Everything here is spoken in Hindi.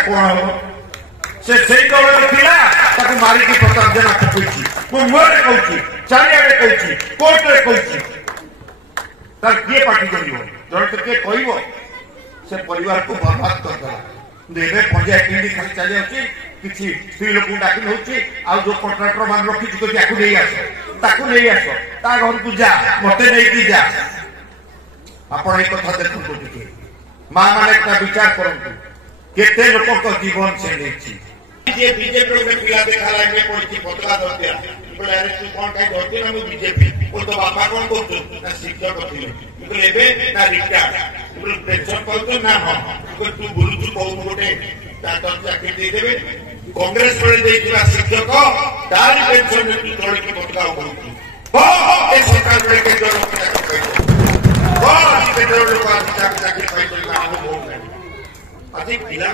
नेता कौन हम से दल थिला मारिकी प्रताप जेना पकड़ी मुहरे कहूँ चारिड़े कहूँ कोर्टे कहूँ तार किए पार्टी कर जन किए कह से परिवार को बर्बाद करदेला पंचायत इंडी खाली चली जाऊँगी किसी स्त्री लोक डाक हो जो कंट्राक्टर मान रखी नहीं आस नहीं आस ता घर को जा मत नहीं जा आपण एक कथा देखो टे माँ मैंने विचार करूँ केते लोक जीवन से नहीं बीजेपी पिला देखा लाइन पड़ी पतला धरतिया बोले तू कौन कहीं धरती ना बीजेपी वो तो बापा कौन कर शिक्षक थे ना रिटायर्ड पेंशन कर ना हाँ तू बुलू कौन गोटे चाकरी देदेवे कांग्रेस शिक्षक तार पेंशन तू तोड़ की पतला सरकार लोग चाकरी पाई पिला